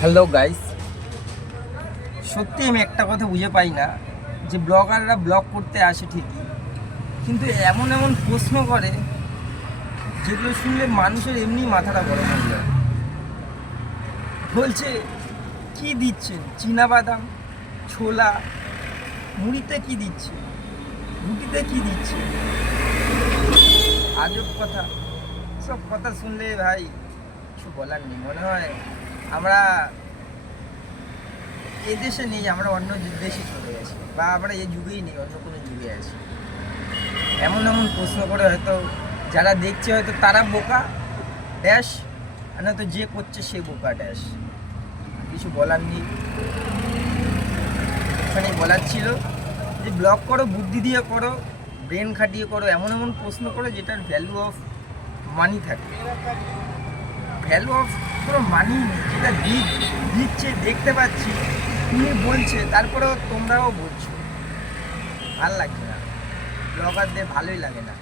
Hello guys, সত্যি আমি একটা কথা বুঝে পাই না যে ব্লগাররা ব্লগ করতে আসে ঠিকই, কিন্তু এমন এমন প্রশ্ন করে যেগুলো শুনলে মানুষের এমনি মাথাটা গরম হয়ে যায়। বলছে কি দিচ্ছেন, চীনাবাদাম, ছোলা, মুড়িতে কি দিচ্ছে, রুটিতে কি দিচ্ছে, আজব কথা। সব কথা শুনলে ভাই কিছু বলার নেই। মনে হয় আমরা এই দেশে নেই, আমরা অন্য দেশে চলে গেছি, বা আমরা এই যুগেই নেই, অন্য কোনো যুগে আছি। এমন এমন প্রশ্ন করে হয়তো যারা দেখছে হয়তো তারা বোকা ড্যাশ, আর নয়তো যে করছে সে বোকা ড্যাশ। কিছু বলার নেই। এখানেই বলার ছিল যে ব্লগ করো, বুদ্ধি দিয়ে করো, ব্রেন খাটিয়ে করো, এমন এমন প্রশ্ন করো যেটার ভ্যালু অফ মানি থাকে। ভ্যালু অফ কোনো মানি নেই, যেটা দিচ্ছে দেখতে পাচ্ছি, তুমি বলছে, তারপরেও তোমরাও বলছো। ভাল লাগছে না, ব্লগারদের ভালোই লাগে না।